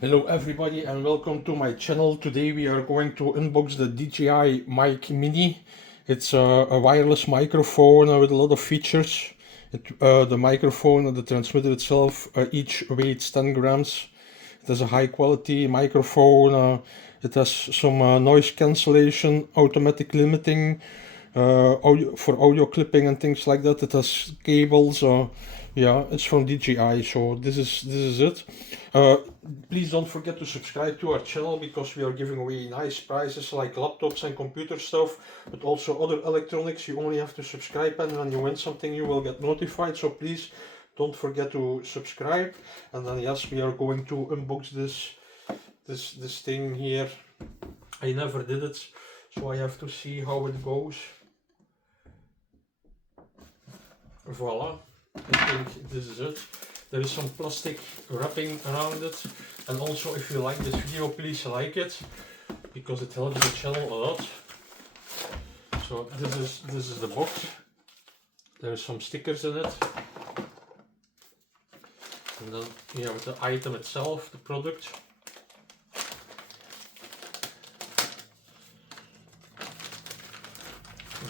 Hello everybody and welcome to my channel. Today we are going to unbox the DJI Mic Mini. It's a wireless microphone with a lot of features. The microphone and the transmitter itself each weighs 10 grams. It has a high quality microphone. It has some noise cancellation, automatic limiting, for audio clipping and things like that. It has cables. Yeah, it's from DJI, so this is it. Please don't forget to subscribe to our channel because we are giving away nice prizes like laptops and computer stuff, but also other electronics. You only have to subscribe, and when you win something you will get notified, so please don't forget to subscribe. And then yes, we are going to unbox this thing here. I never did it, so I have to see how it goes. Voila, I think this is it. There is some plastic wrapping around it, and also if you like this video, please like it because it helps the channel a lot. So this is the box. There are some stickers in it, and then you have the item itself, the product.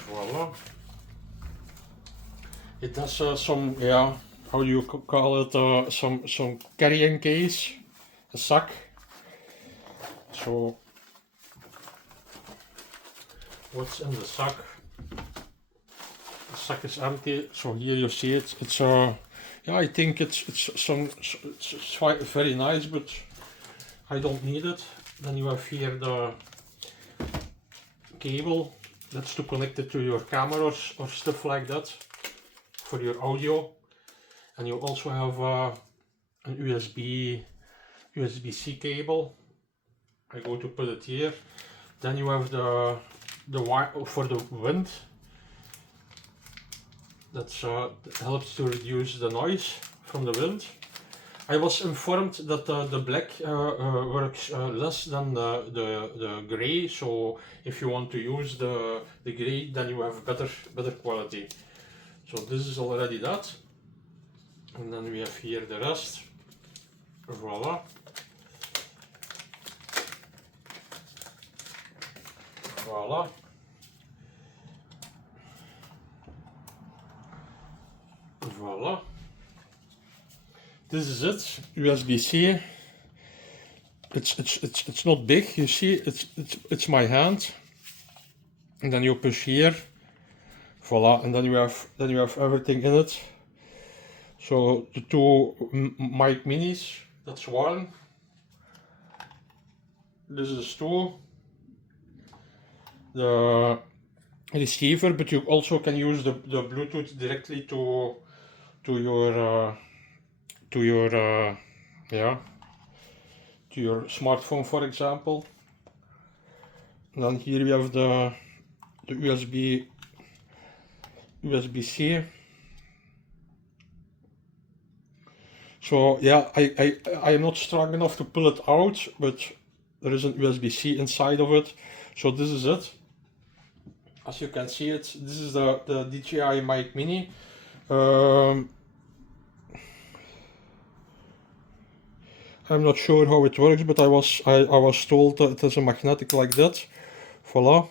Voila. It has some, yeah, how do you call it, some carrying case, a sack. So what's in the sack? The sack is empty, so here you see it. It's yeah, I think it's very nice, but I don't need it. Then you have here the cable that's to connect it to your camera or stuff like that for your audio. And you also have an USB-C cable. I go to put it here. Then you have the wire for the wind. That helps to reduce the noise from the wind. I was informed that the black works less than the gray, so if you want to use the gray, then you have better quality. So this is already that. And then we have here the rest. Voila. Voila. Voila. This is it. USB-C. It's not big. You see, it's my hand. And then you push here. Voila. And then you have everything in it. So the two mic minis, that's one. This is two. The receiver, but you also can use the Bluetooth directly to your smartphone, for example. And then here we have the USB-C. So yeah, I am not strong enough to pull it out, but there is an USB-C inside of it. So this is it. As you can see it, this is the DJI Mic Mini. I'm not sure how it works, but I was told that it has a magnetic like that. Voila.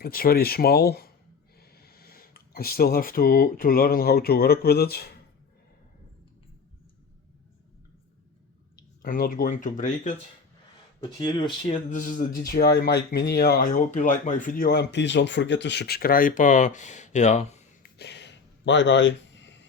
It's very small. I still have to learn how to work with it. I'm not going to break it. But here you see it, this is the DJI Mic Mini. I hope you like my video and please don't forget to subscribe. Yeah. Bye bye.